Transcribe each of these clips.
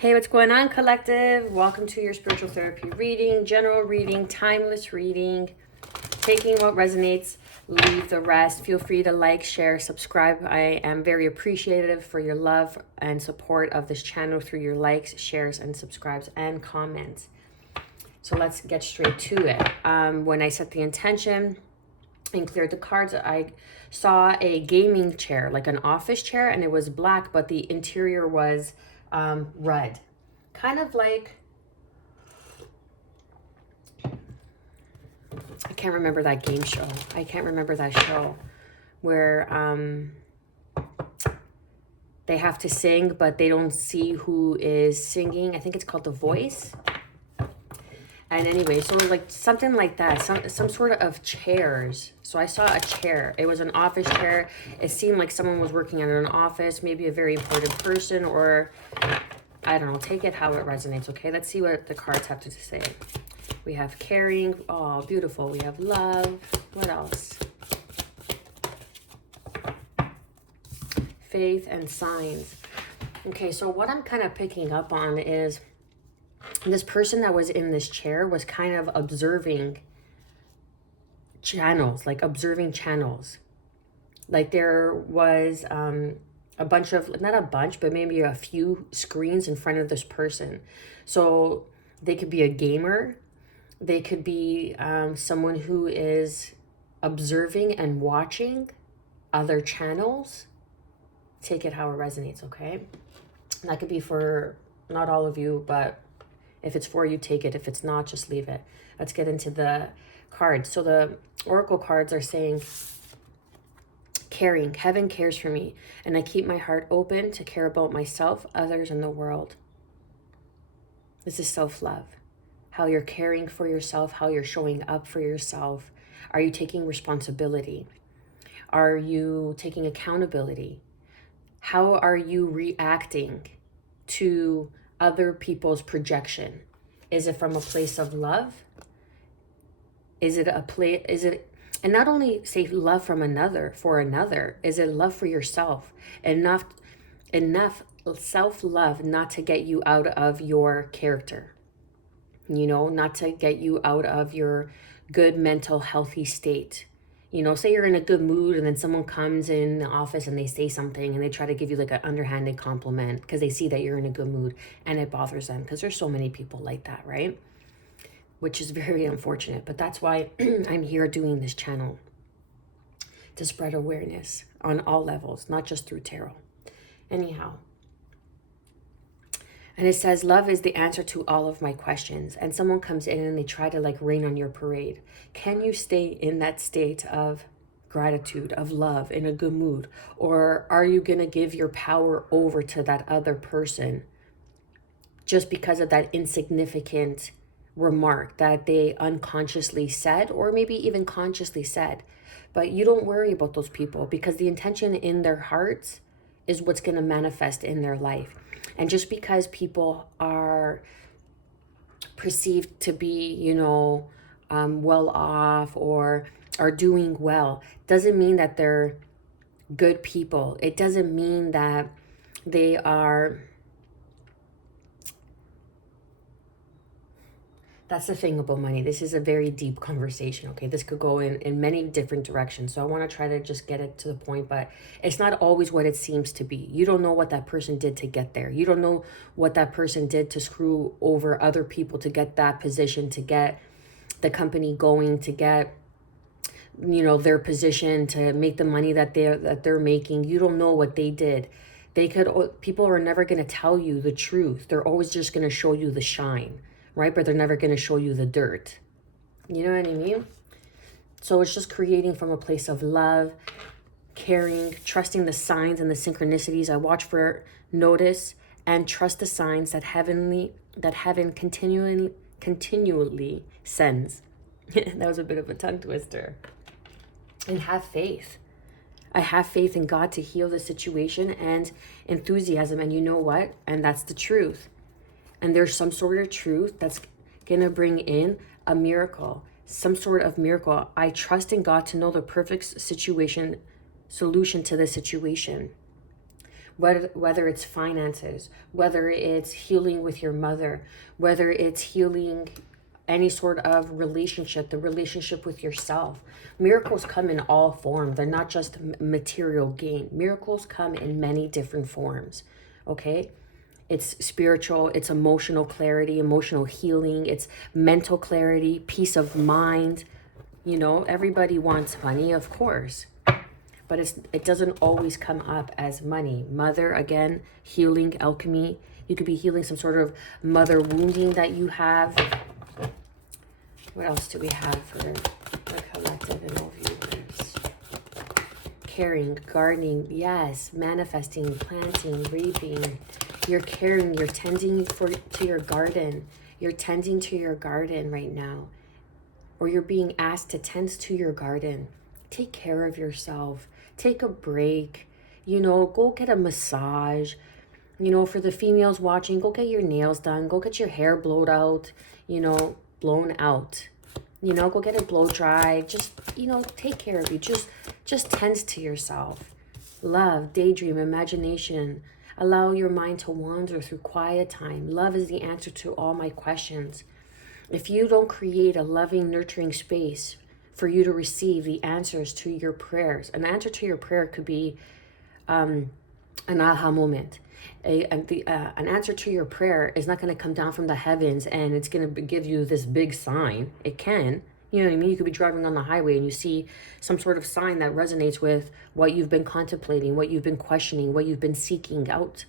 Hey, what's going on, collective? Welcome to your spiritual therapy reading, general reading, timeless reading, taking what resonates, leave the rest. Feel free to like, share, subscribe. I am very appreciative for your love and support of this channel through your likes, shares, and subscribes and comments. So let's get straight to it. When I set the intention and cleared the cards, I saw a gaming chair, like an office chair, and it was black, but the interior was red. Kind of like, I can't remember that game show. I can't remember that show where they have to sing, but they don't see who is singing. I think it's called The Voice. And anyway, so like something like that, some sort of chairs. So I saw a chair. It was an office chair. It seemed like someone was working at an office, maybe a very important person, or I don't know, take it how it resonates, okay? Let's see what the cards have to say. We have caring. Oh, beautiful. We have love. What else? Faith and signs. Okay, so what I'm kind of picking up on is this person that was in this chair was kind of observing channels, like observing channels. Like there was a bunch of, not a bunch, but maybe a few screens in front of this person. So they could be a gamer. They could be someone who is observing and watching other channels. Take it how it resonates, okay? That could be for not all of you, but if it's for you, take it. If it's not, just leave it. Let's get into the cards. So the oracle cards are saying, caring. Heaven cares for me, and I keep my heart open to care about myself, others, and the world. This is self-love. How you're caring for yourself, how you're showing up for yourself. Are you taking responsibility? Are you taking accountability? How are you reacting to other people's projection? Is it from a place of love? Is it and not only say love from another for another, is it love for yourself? Enough self-love not to get you out of your character, not to get you out of your good mental healthy state. Say you're in a good mood and then someone comes in the office and they say something and they try to give you like an underhanded compliment because they see that you're in a good mood, and it bothers them because there's so many people like that, right? Which is very unfortunate, but that's why I'm here doing this channel, to spread awareness on all levels, not just through tarot. Anyhow, and it says, love is the answer to all of my questions. And someone comes in and they try to like rain on your parade. Can you stay in that state of gratitude, of love, in a good mood? Or are you going to give your power over to that other person just because of that insignificant remark that they unconsciously said, or maybe even consciously said? But you don't worry about those people, because the intention in their hearts is what's going to manifest in their life. And just because people are perceived to be, well off or are doing well, doesn't mean that they're good people. It doesn't mean that they are. That's the thing about money. This is a very deep conversation, okay? This could go in many different directions. So I want to try to just get it to the point, but it's not always what it seems to be. You don't know what that person did to get there. You don't know what that person did to screw over other people to get that position, to get the company going, to get, their position, to make the money that they're making. You don't know what they did. People are never going to tell you the truth. They're always just going to show you the shine, right? But they're never going to show you the dirt. You know what I mean? So it's just creating from a place of love, caring, trusting the signs and the synchronicities. I watch for, notice, and trust the signs that heaven continually sends. That was a bit of a tongue twister. And have faith. I have faith in God to heal the situation, and enthusiasm. And you know what? And that's the truth. And there's some sort of truth that's going to bring in a miracle, some sort of miracle. I trust in God to know the perfect solution to the situation. whether it's finances, whether it's healing with your mother, whether it's healing any sort of relationship, the relationship with yourself. Miracles come in all forms. They're not just material gain. Miracles come in many different forms, okay? It's spiritual, it's emotional clarity, emotional healing, it's mental clarity, peace of mind. You know, everybody wants money, of course, but it doesn't always come up as money. Mother, again, healing, alchemy. You could be healing some sort of mother wounding that you have. What else do we have for the collective and all viewers? Caring, gardening, yes, manifesting, planting, reaping. You're caring, you're tending to your garden. You're tending to your garden right now. Or you're being asked to tend to your garden. Take care of yourself. Take a break. You know, go get a massage. You know, for the females watching, go get your nails done. Go get your hair blown out. You know, blown out. You know, go get it blow dry. Just, you know, take care of you. Just tend to yourself. Love, daydream, imagination. Allow your mind to wander through quiet time. Love is the answer to all my questions. If you don't create a loving, nurturing space for you to receive the answers to your prayers, an answer to your prayer could be an aha moment. An answer to your prayer is not going to come down from the heavens and it's going to give you this big sign. It can. You know what I mean? You could be driving on the highway and you see some sort of sign that resonates with what you've been contemplating, what you've been questioning, what you've been seeking out.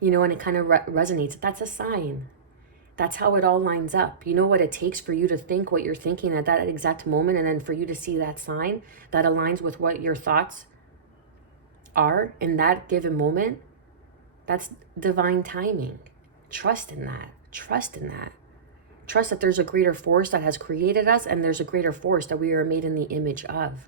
You know, and it kind of resonates. That's a sign. That's how it all lines up. You know what it takes for you to think what you're thinking at that exact moment, and then for you to see that sign that aligns with what your thoughts are in that given moment? That's divine timing. Trust in that. Trust in that. Trust that there's a greater force that has created us, and there's a greater force that we are made in the image of.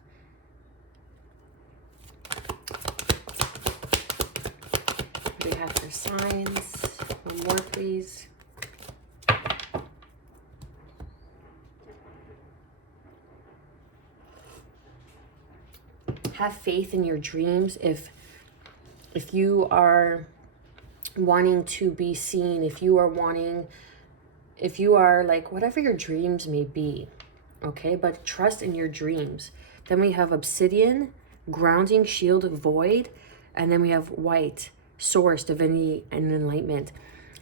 What do we have for signs? One more, please. Have faith in your dreams. If you are wanting to be seen, if you are like, whatever your dreams may be, okay, but trust in your dreams. Then we have obsidian, grounding, shield, void, and then we have white, source, divinity, and enlightenment.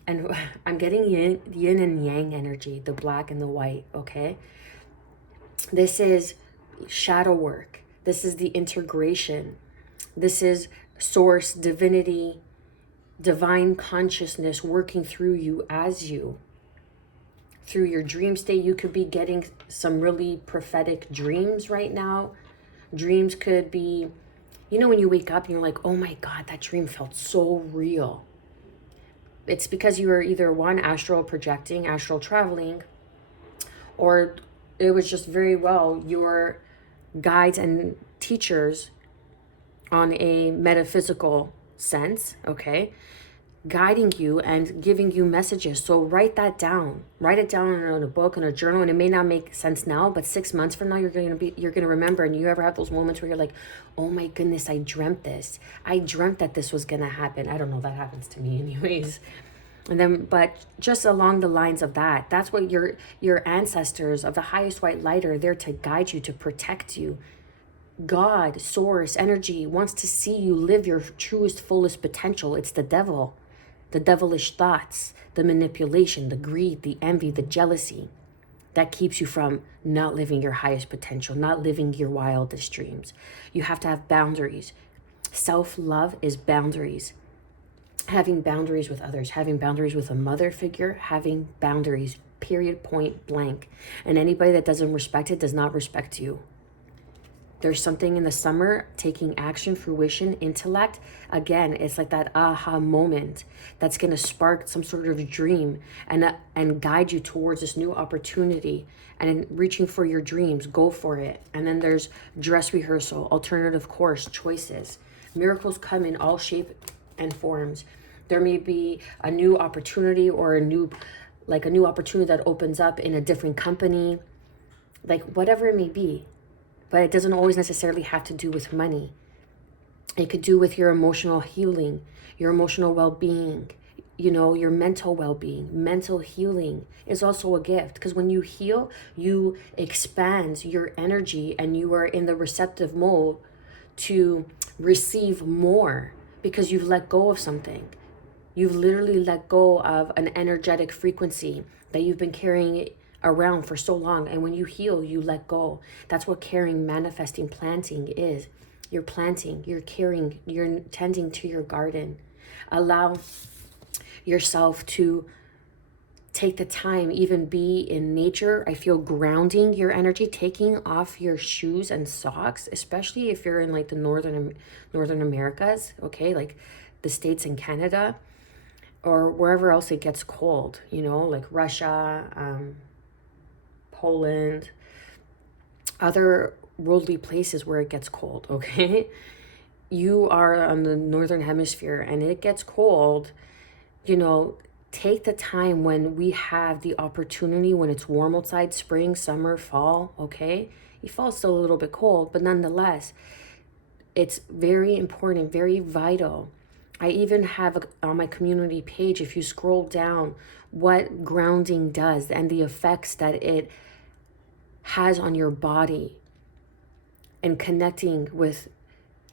And I'm getting yin and yang energy, the black and the white, okay? This is shadow work. This is the integration. This is source, divinity, divine consciousness working through you as you. Through your dream state, you could be getting some really prophetic dreams right now. Dreams could be, you know, when you wake up and you're like, oh my God, that dream felt so real. It's because you were either one, astral projecting, astral traveling, or it was just very well your guides and teachers on a metaphysical sense, okay, guiding you and giving you messages. So write that down. Write it down in a book, in a journal, and it may not make sense now, but 6 months from now you're gonna remember. And you ever have those moments where you're like, oh my goodness, I dreamt this. I dreamt that this was gonna happen. I don't know, that happens to me anyways. And then, but just along the lines of that, that's what your ancestors of the highest white light are there to guide you, to protect you. God, source, energy wants to see you live your truest, fullest potential. It's the devil, the devilish thoughts, the manipulation, the greed, the envy, the jealousy that keeps you from not living your highest potential, not living your wildest dreams. You have to have boundaries. Self-love is boundaries. Having boundaries with others, having boundaries with a mother figure, having boundaries, period, point blank. And anybody that doesn't respect it does not respect you. There's something in the summer, taking action, fruition, intellect. Again, it's like that aha moment that's going to spark some sort of dream and guide you towards this new opportunity. And in reaching for your dreams, go for it. And then there's dress rehearsal, alternative course, choices. Miracles come in all shape and forms. There may be a new opportunity or a new opportunity that opens up in a different company, like whatever it may be. But it doesn't always necessarily have to do with money. It could do with your emotional healing, your emotional well-being, your mental well-being. Mental healing is also a gift, because when you heal, you expand your energy and you are in the receptive mode to receive more, because you've let go of something. You've literally let go of an energetic frequency that you've been carrying around for so long. And when you heal, you let go. That's what caring, manifesting, planting is. You're planting, you're caring, you're tending to your garden. Allow yourself to take the time, even be in nature. I feel grounding your energy, taking off your shoes and socks, especially if you're in like the northern Americas, okay, like the States and Canada, or wherever else it gets cold, like Russia, Poland, other worldly places where it gets cold, okay? You are on the northern hemisphere and it gets cold, take the time when we have the opportunity, when it's warm outside, spring, summer, fall, okay? Fall's still a little bit cold, but nonetheless, it's very important, very vital. I even have on my community page, if you scroll down, what grounding does and the effects that it has on your body, and connecting with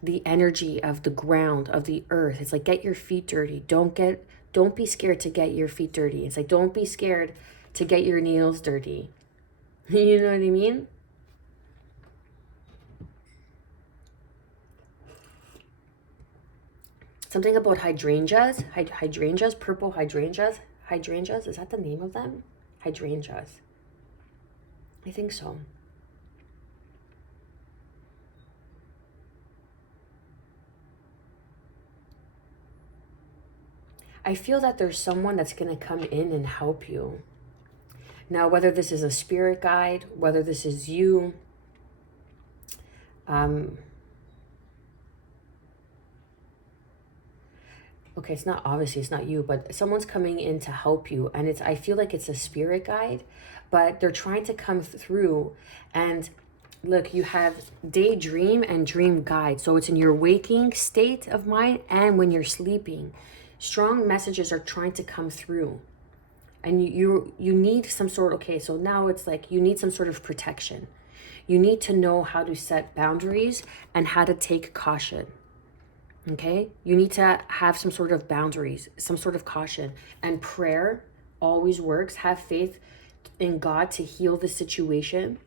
the energy of the ground, of the earth. It's like, get your feet dirty. Don't be scared to get your feet dirty. It's like, don't be scared to get your nails dirty. You know what I mean? Something about hydrangeas, purple hydrangeas. Is that the name of them? Hydrangeas. I think so. I feel that there's someone that's going to come in and help you. Now, whether this is a spirit guide, whether this is you, okay, it's not you, but someone's coming in to help you. And I feel like it's a spirit guide, but they're trying to come through. And look, you have daydream and dream guide. So it's in your waking state of mind and when you're sleeping. Strong messages are trying to come through. And you need some sort, okay, so now it's like you need some sort of protection. You need to know how to set boundaries and how to take caution. Okay? You need to have some sort of boundaries, some sort of caution. And prayer always works. Have faith in God to heal the situation.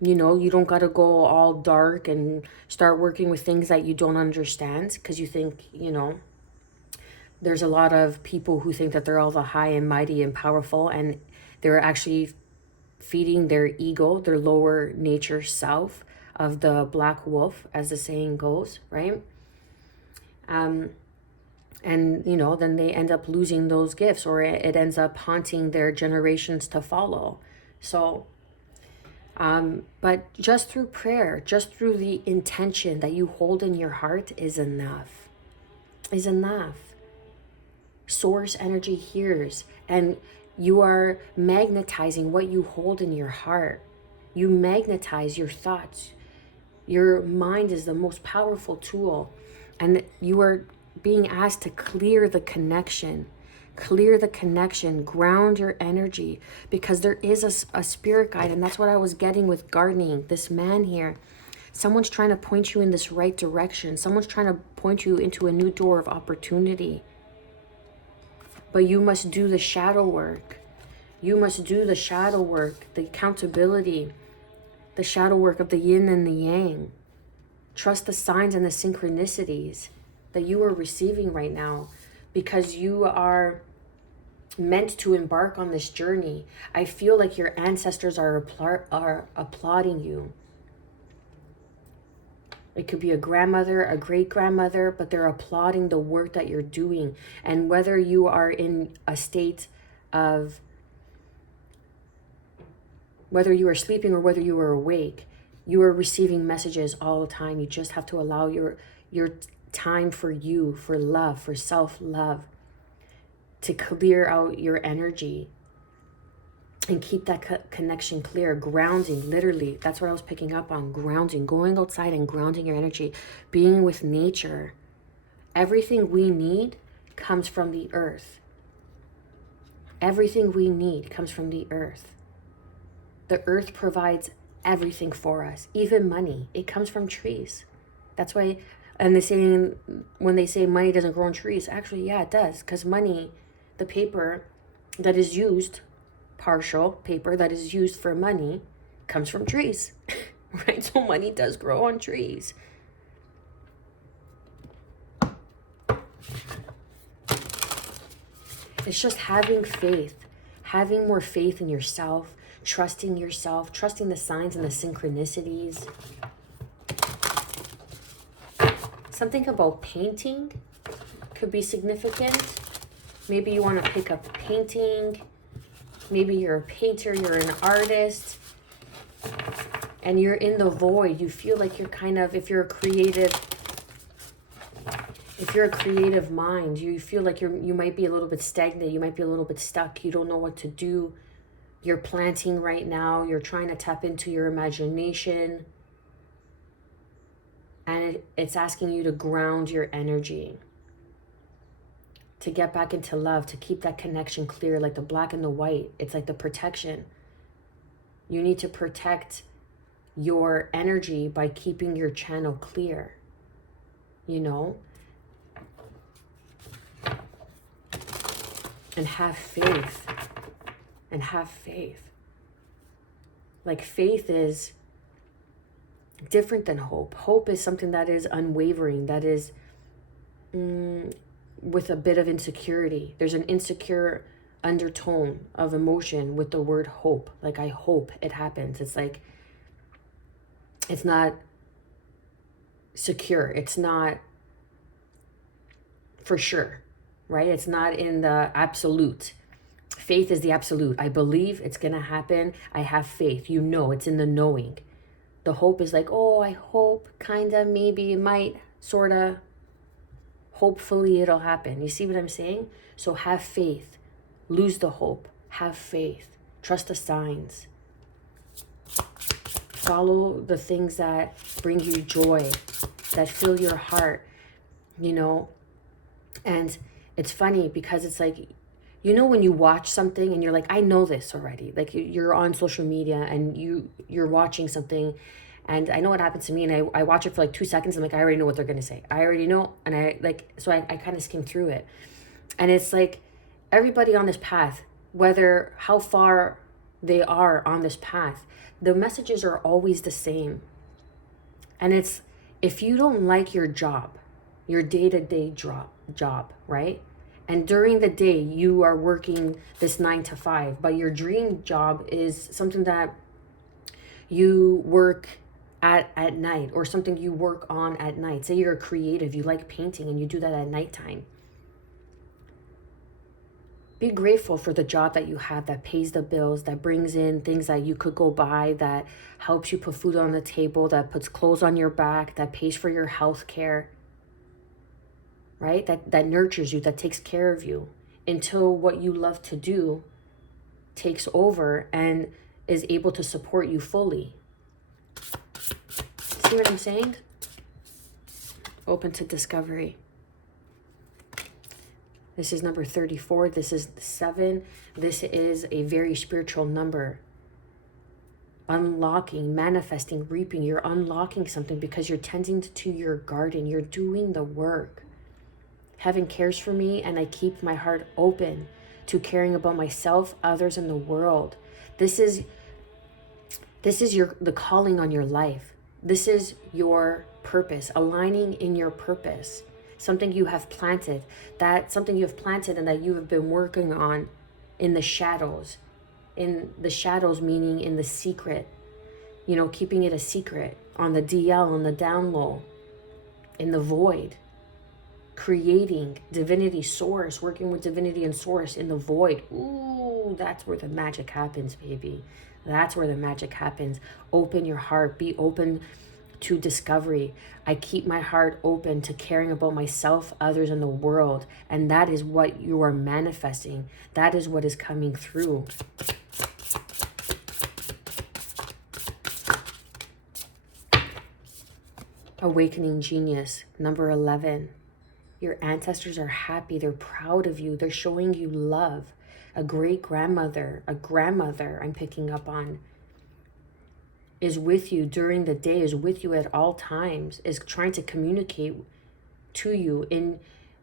You don't got to go all dark and start working with things that you don't understand, because you think, there's a lot of people who think that they're all the high and mighty and powerful, and they're actually feeding their ego, their lower nature self of the black wolf, as the saying goes, right? And then they end up losing those gifts, or it ends up haunting their generations to follow. So but just through prayer, just through the intention that you hold in your heart is enough. Source energy hears, and you are magnetizing what you hold in your heart. You magnetize your thoughts. Your mind is the most powerful tool, and you are being asked to clear the connection, ground your energy, because there is a spirit guide. And that's what I was getting with gardening. This man here, someone's trying to point you in this right direction. Someone's trying to point you into a new door of opportunity. But you must do the shadow work. The accountability, the shadow work of the yin and the yang. Trust the signs and the synchronicities that you are receiving right now, because you are meant to embark on this journey. I feel like your ancestors are applauding you. It could be a grandmother, a great-grandmother, but they're applauding the work that you're doing. And whether you are in a state of, whether you are sleeping or whether you are awake, you are receiving messages all the time. You just have to allow your time for you, for love, for self-love, to clear out your energy. and keep that connection clear. Grounding, literally, that's what I was picking up on. Grounding, going outside and grounding your energy, being with nature. Everything we need comes from the earth. Everything we need comes from the earth. The earth provides everything for us, even money. It comes from trees. That's why, and they say, when they say money doesn't grow on trees, actually, yeah, it does. Because money, the paper that is used, partial paper that is used for money, comes from trees, right? So money does grow on trees. It's just having faith, having more faith in yourself, trusting the signs and the synchronicities. Something about painting could be significant. Maybe you want to pick up painting. Maybe you're a painter, you're an artist, and you're in the void. You feel like you're kind of, if you're a creative mind, you feel like you might be a little bit stagnant, you might be a little bit stuck, you don't know what to do. You're planting right now, you're trying to tap into your imagination, and it's asking you to ground your energy, to get back into love, to keep that connection clear, like the black and the white. It's like the protection. You need to protect your energy by keeping your channel clear, you know? And have faith. And have faith. Like, faith is different than hope. Hope is something that is unwavering, that is with a bit of insecurity. There's an insecure undertone of emotion with the word hope. Like, I hope it happens. It's like, it's not secure. It's not for sure, right? It's not in the absolute. Faith is the absolute. I believe it's going to happen. I have faith. You know, it's in the knowing. The hope is like, oh, I hope, kind of, maybe, it might, sort of, hopefully it'll happen. You see what I'm saying? So have faith. Lose the hope. Have faith. Trust the signs. Follow the things that bring you joy, that fill your heart, you know? And it's funny because it's like, you know, when you watch something and you're like, I know this already. Like, you're on social media and you're watching something, and I know what happens to me, and I watch it for like 2 seconds. I'm like, I already know what they're going to say. I already know. And I kind of skim through it. And it's like, everybody on this path, whether how far they are on this path, the messages are always the same. And it's, if you don't like your job, your day-to-day job, right? And during the day, you are working this 9 to 5, but your dream job is something that you work at night, or something you work on at night. Say you're a creative, you like painting, and you do that at nighttime. Be grateful for the job that you have that pays the bills, that brings in things that you could go buy, that helps you put food on the table, that puts clothes on your back, that pays for your health care. Right? That nurtures you, that takes care of you, until what you love to do takes over and is able to support you fully. See what I'm saying? Open to discovery. This is number 34. This is 7. This is a very spiritual number. Unlocking, manifesting, reaping. You're unlocking something because you're tending to your garden. You're doing the work. Heaven cares for me, and I keep my heart open to caring about myself, others, and the world. This is the calling on your life. This is your purpose, aligning in your purpose. Something you have planted, and that you have been working on in the shadows. In the shadows, meaning in the secret, you know, keeping it a secret, on the DL, on the down low, in the void. Creating divinity source, working with divinity and source in the void. Ooh, that's where the magic happens, baby. That's where the magic happens. Open your heart. Be open to discovery. I keep my heart open to caring about myself, others, and the world. And that is what you are manifesting. That is what is coming through. Awakening genius, number 11. Your ancestors are happy. They're proud of you. They're showing you love. A great grandmother, a grandmother I'm picking up on, is with you during the day, is with you at all times, is trying to communicate to you in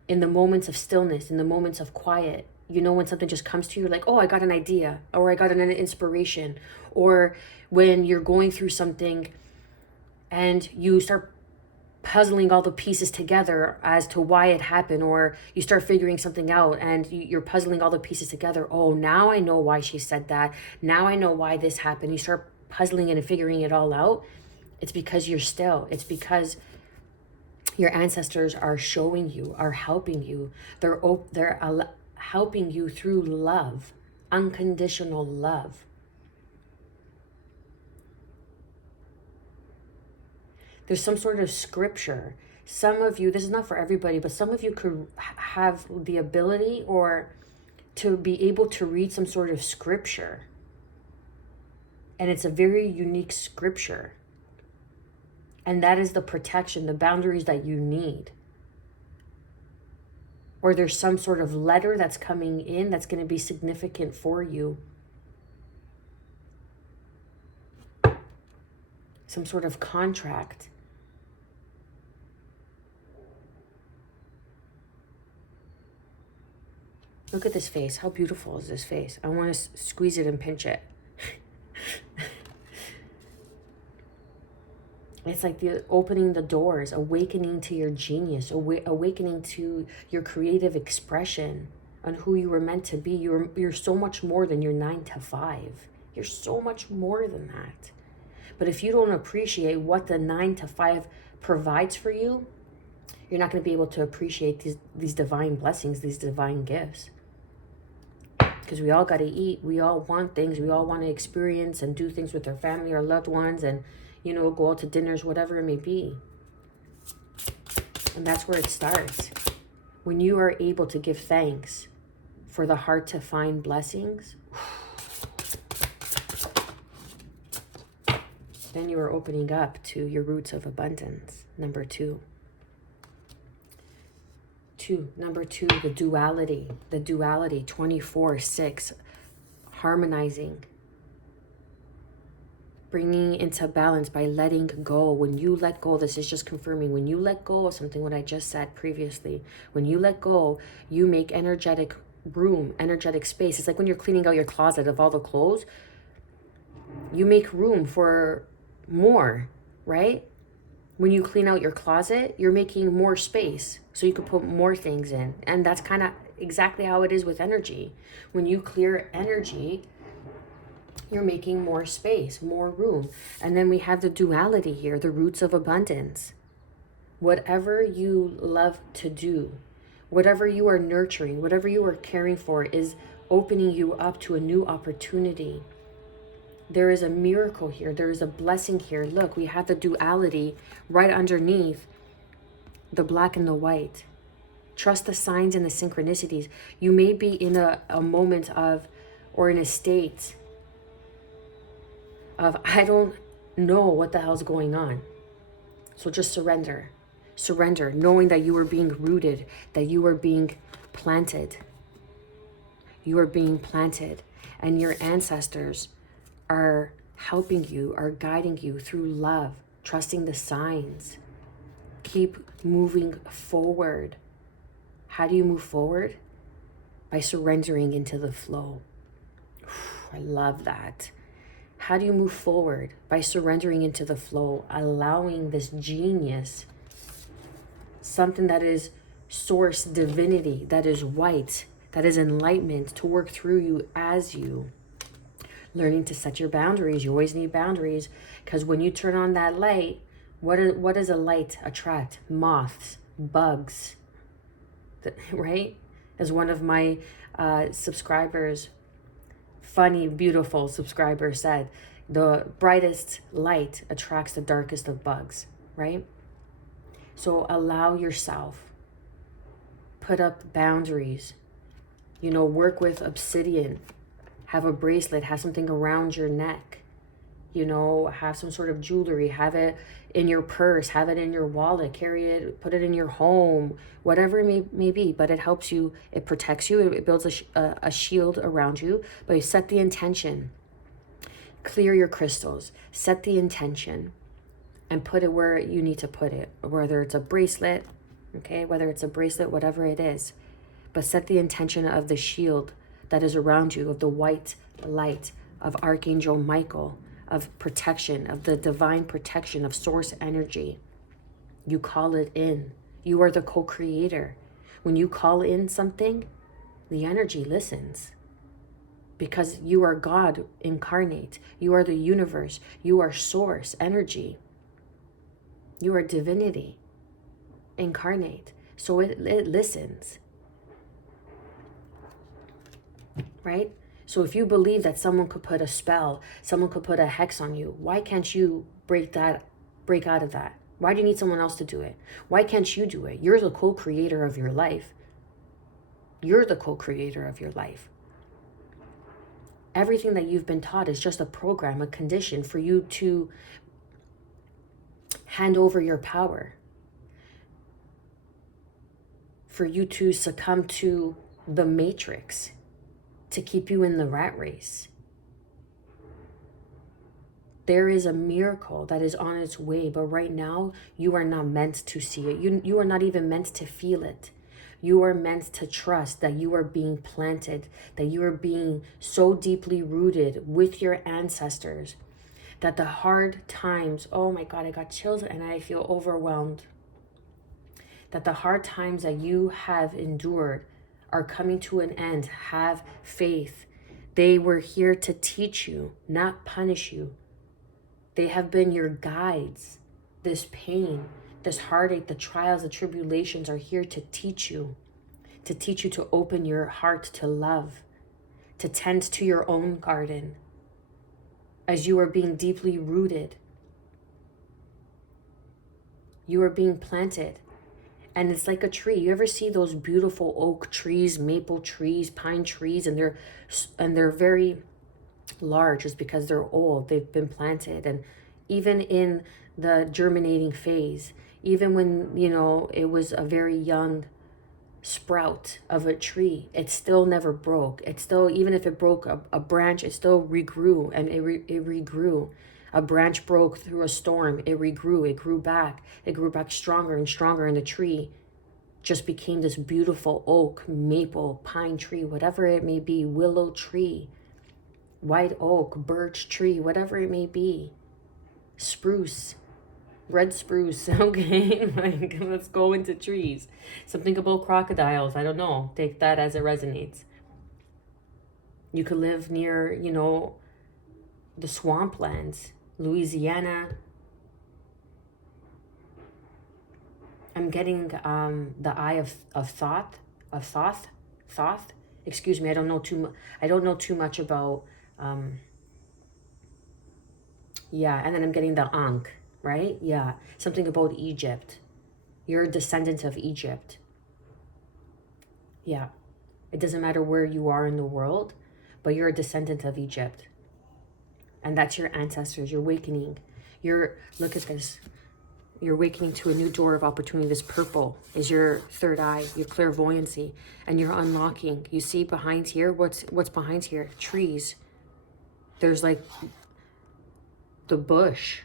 the moments of stillness, in the moments of quiet. You know, when something just comes to you, like, oh, I got an idea, or I got an inspiration, or when you're going through something and you start puzzling all the pieces together as to why it happened, or you start figuring something out and you're puzzling all the pieces together. Oh, now I know why she said that. Now I know why this happened. You start puzzling it and figuring it all out. It's because you're still. It's because your ancestors are showing you, are helping you. They're helping you through love, unconditional love. There's some sort of scripture. Some of you, this is not for everybody, but some of you could have the ability or to be able to read some sort of scripture. And it's a very unique scripture. And that is the protection, the boundaries that you need. Or there's some sort of letter that's coming in that's going to be significant for you. Some sort of contract. Look at this face. How beautiful is this face? I want to squeeze it and pinch it. It's like opening the doors, awakening to your genius, awakening to your creative expression on who you were meant to be. You're so much more than your 9 to 5. You're so much more than that. But if you don't appreciate what the 9 to 5 provides for you, you're not going to be able to appreciate these divine blessings, these divine gifts. Because we all got to eat. We all want things. We all want to experience and do things with our family, our loved ones, and, you know, go out to dinners, whatever it may be. And that's where it starts. When you are able to give thanks for the hard to find blessings, then you are opening up to your roots of abundance. Number 2. Number 2, the duality, 24/6, harmonizing, bringing into balance by letting go. When you let go, this is just confirming, when you let go of something, what I just said previously, when you let go, you make energetic room, energetic space. It's like when you're cleaning out your closet of all the clothes, you make room for more, right? When you clean out your closet, you're making more space so you can put more things in. And that's kind of exactly how it is with energy. When you clear energy, you're making more space, more room. And then we have the duality here, the roots of abundance. Whatever you love to do, whatever you are nurturing, whatever you are caring for is opening you up to a new opportunity. There is a miracle here. There is a blessing here. Look, we have the duality right underneath the black and the white. Trust the signs and the synchronicities. You may be in a moment of, or in a state of, I don't know what the hell's going on. So just surrender. Surrender, knowing that you are being rooted, that you are being planted. You are being planted. And your ancestors are helping you, are guiding you through love, trusting the signs. Keep moving forward. How do you move forward? By surrendering into the flow. I love that. How do you move forward? By surrendering into the flow, allowing this genius, something that is source divinity, that is white, that is enlightenment, to work through you as you. Learning to set your boundaries. You always need boundaries, because when you turn on that light, what does a light attract? Moths, bugs, right? As one of my subscribers, funny, beautiful subscriber said, the brightest light attracts the darkest of bugs, right? So allow yourself, put up boundaries, work with obsidian, have a bracelet, have something around your neck, Have some sort of jewelry, have it in your purse, have it in your wallet, carry it, put it in your home, whatever it may be. But it helps you, it protects you, it builds a shield around you. But you set the intention, clear your crystals, set the intention, and put it where you need to put it, whether it's a bracelet, okay, whether it's a bracelet, whatever it is. But set the intention of the shield that is around you, of the white light of Archangel Michael, of protection, of the divine protection of source energy. You call it in. You are the co-creator. When you call in something, the energy listens, because you are God incarnate. You are the universe. You are source energy. You are divinity incarnate. So it listens, right? So if you believe that someone could put a spell, someone could put a hex on you, why can't you break out of that? Why do you need someone else to do it? Why can't you do it? You're the co-creator of your life. You're the co-creator of your life. Everything that you've been taught is just a program, a condition for you to hand over your power, for you to succumb to the matrix, to keep you in the rat race. There is a miracle that is on its way, but right now you are not meant to see it. You are not even meant to feel it. You are meant to trust that you are being planted, that you are being so deeply rooted with your ancestors, that the hard times, oh my God, I got chills and I feel overwhelmed, that the hard times that you have endured are coming to an end. Have faith. They were here to teach you, not punish you. They have been your guides. This pain, this heartache, the trials, the tribulations are here to teach you to open your heart to love, to tend to your own garden as you are being deeply rooted. You are being planted. And it's like a tree. You ever see those beautiful oak trees, maple trees, pine trees, and they're very large? It's because they're old. They've been planted. And even in the germinating phase, even when, it was a very young sprout of a tree, it still never broke. It still, even if it broke a branch, it still regrew, and it regrew. A branch broke through a storm, it regrew, it grew back stronger and stronger, and the tree just became this beautiful oak, maple, pine tree, whatever it may be, willow tree, white oak, birch tree, whatever it may be, spruce, red spruce. Okay, like, let's go into trees. Something about crocodiles, I don't know, take that as it resonates. You could live near, the swamplands, Louisiana. I'm getting the eye of Thoth. Excuse me, I don't know too much about yeah, and then I'm getting the Ankh, right? Yeah, something about Egypt. You're a descendant of Egypt. Yeah, it doesn't matter where you are in the world, but you're a descendant of Egypt. And that's your ancestors. You're awakening. Look at this. You're awakening to a new door of opportunity. This purple is your third eye, your clairvoyancy, and you're unlocking. You see behind here, what's behind here? Trees. There's like the bush.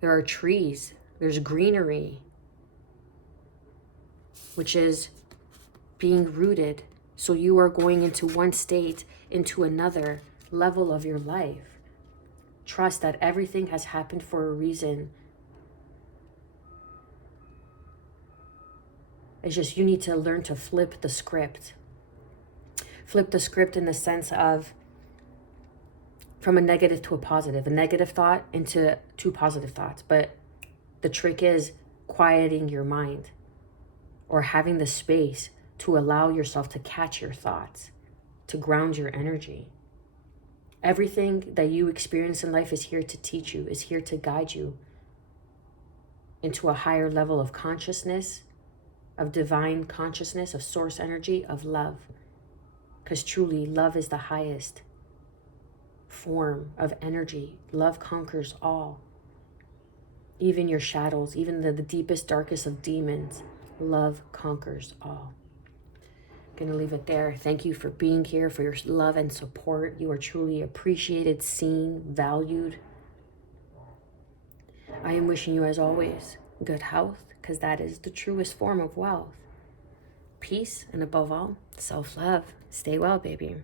There are trees. There's greenery, which is being rooted. So you are going into one state, into another level of your life. Trust that everything has happened for a reason. It's just you need to learn to flip the script. Flip the script in the sense of from a negative to a positive, a negative thought into two positive thoughts. But the trick is quieting your mind, or having the space to allow yourself to catch your thoughts, to ground your energy. Everything that you experience in life is here to teach you, is here to guide you into a higher level of consciousness, of divine consciousness, of source energy, of love. Because truly, love is the highest. form of energy. Love conquers all. Even your shadows, even the deepest, darkest of demons. Love conquers all. Gonna leave it there. Thank you for being here, for your love and support. You are truly appreciated, seen, valued. I am wishing you, as always, good health, because that is the truest form of wealth. Peace, and above all, self-love. Stay well, baby.